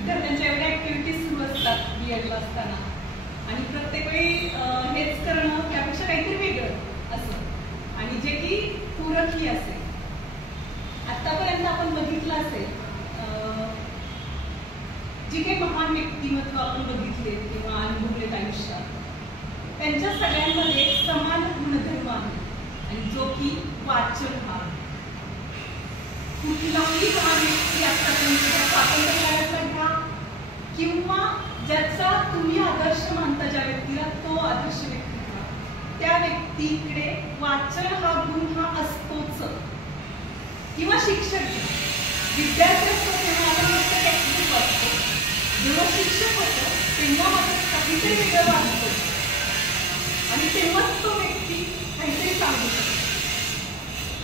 विद्यार्थ्यांच्या एवढ्या ॲक्टिव्हिटीज सुरू असतात BEdला असताना, आणि प्रत्येक वेळी हेच करणं त्यापेक्षा काहीतरी वेगळं असं, आणि जे की पूरकही असेल. आतापर्यंत आपण बघितलं असेल जी काही महान व्यक्तिमत्व आपण बघितले किंवा अनुभवलेत आयुष्यात, त्यांच्या सगळ्यांमध्ये समान गुणधर्म आहे, आणि जो की वाचन हा. कुठलाही महान व्यक्ती आतापर्यंत स्वातंत्र्य घ्या किंवा ज्याचा तुम्ही आदर्श मानता ज्या व्यक्तीला, तो आदर्श व्यक्ती घ्या, त्या व्यक्तीकडे वाचन हा गुण हा असतोच. किंवा शिक्षक घ्या, विद्यार्थी असतो तेव्हा आपण फक्त टेक्स्टबुक वाचतो, जेव्हा शिक्षक होतो तेव्हा मात्र काहीतरी वेगळं वाचतो, आणि तेव्हाच तो व्यक्ती काहीतरी सांगू शकतो.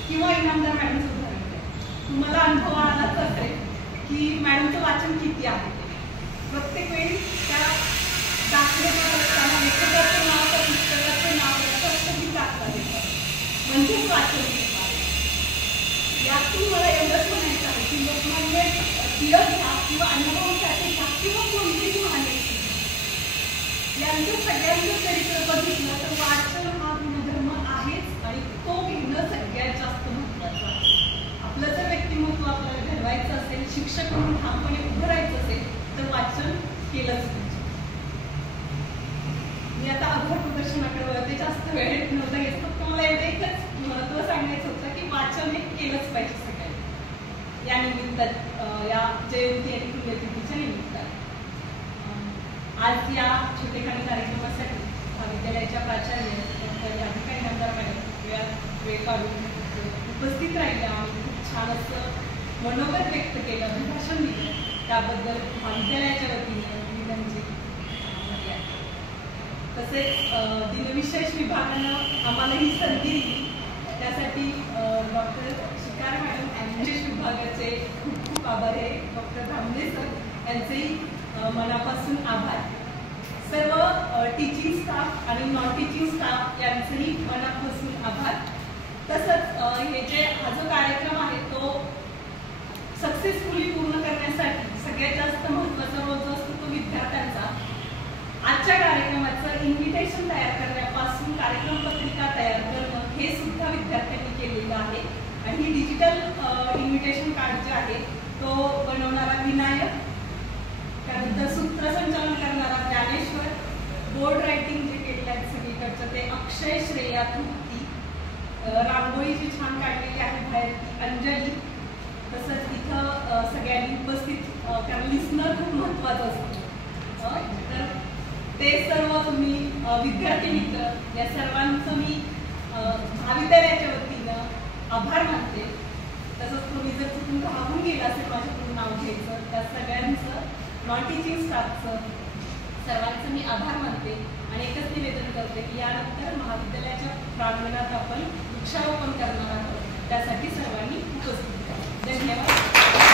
किंवा इनामदार मॅडमचं उदाहरण द्या, तुम्हाला अनुभव आलाच असेल की मॅडमचं वाचन किती आहे. प्रत्येक वेळी त्या दाखले असताना लेखकाचं नाव त्या पुस्तकाचं नाव असं की दाखला देतात, म्हणजेच वाचन घेतात. यातून मला एवढंच म्हणायचं आहे की लोकमान्य टिळक घ्या किंवा अनुभवासाठी घ्या किंवा कोणतीही महान व्यक्ती यांचं सगळ्यांचं चरित्र बघितलं तर वाचन हा गुणधर्म आहेच, आणि तो घेणं सगळ्यात जास्त महत्त्वाचं आहे. आपलं जर व्यक्तिमत्व आपल्याला घडवायचं असेल, शिक्षक म्हणून ठामपणे उभं राहायचं असेल, तर वाचन केलंच पाहिजे. मी आता अभ्यास प्रदर्शनाकडे वळते, जास्त वेळ नव्हता घेत, फक्त मला एवढं एकच महत्त्व सांगायचं होतं की वाचन हे केलंच पाहिजे सगळ्यांनी. या निमित्तात, या जयंती आणि पुण्यतिथीच्या निमित्तात आज या छोटेखानी कार्यक्रमासाठी महाविद्यालयाच्या प्राचार्य डॉक्टर राधिका इनामदार मॅडम वेळ काढून उपस्थित राहिल्या आणि खूप छान असं मनोगत व्यक्त केलं, अभिभाषण दिलं, त्याबद्दल महाविद्यालयाच्या वतीने मी त्यांची आभारी आहे. तसेच दिनविशेष विभागानं आम्हाला ही संधी दिली, त्यासाठी डॉक्टर शिकार मॅडम यांचे विभागाचे खूप खूप आभार आहे. डॉक्टर धामणे सर यांचेही मनापासून आभार. सर्व टीचिंग स्टाफ आणि नॉन टीचिंग स्टाफ यांचेही मनापासून आभार. तसंच हा जो कार्यक्रम आहे तो सक्सेसफुली पूर्ण करण्यासाठी सगळ्यात जास्त महत्त्वाचा रोल जो असतो तो विद्यार्थ्यांचा. आजच्या कार्यक्रमाचं इन्व्हिटेशन तयार करण्यापासून कार्यक्रम पत्रिका तयार करणं हे सुद्धा विद्यार्थ्यांनी केलेलं आहे, आणि ही डिजिटल इन्व्हिटेशन कार्ड जे आहे तो बनवणारा विनायक, त्यानंतर सूत्रसंचालन करणारा ज्ञानेश्वर, बोर्ड रायटिंग जे केलेलं आहे सगळीकडचं ते अक्षय, श्रेया, तृप्ती, रांगोळी जी छान काढलेली आहे बाहेर ती अंजली. तसंच इथं सगळ्यांनी उपस्थित, कारण लिस्नर खूप महत्त्वाचं असतं, तर ते सर्व तुम्ही विद्यार्थी मित्र या सर्वांचं मी महाविद्यालयाच्या वतीनं आभार मानते. तसंच तुम्ही जर चुकून राहून गेला असेल माझ्याकडून नाव घ्यायचं, त्या सगळ्यांचं, नॉन टीचिंग स्टाफचं, सर्वांचं मी आभार मानते, आणि एकच निवेदन करते की यानंतर महाविद्यालयाच्या प्रांगणात आपण वृक्षारोपण करणार आहोत, त्यासाठी सर्वांनी उपस्थित राहा. धन्यवाद.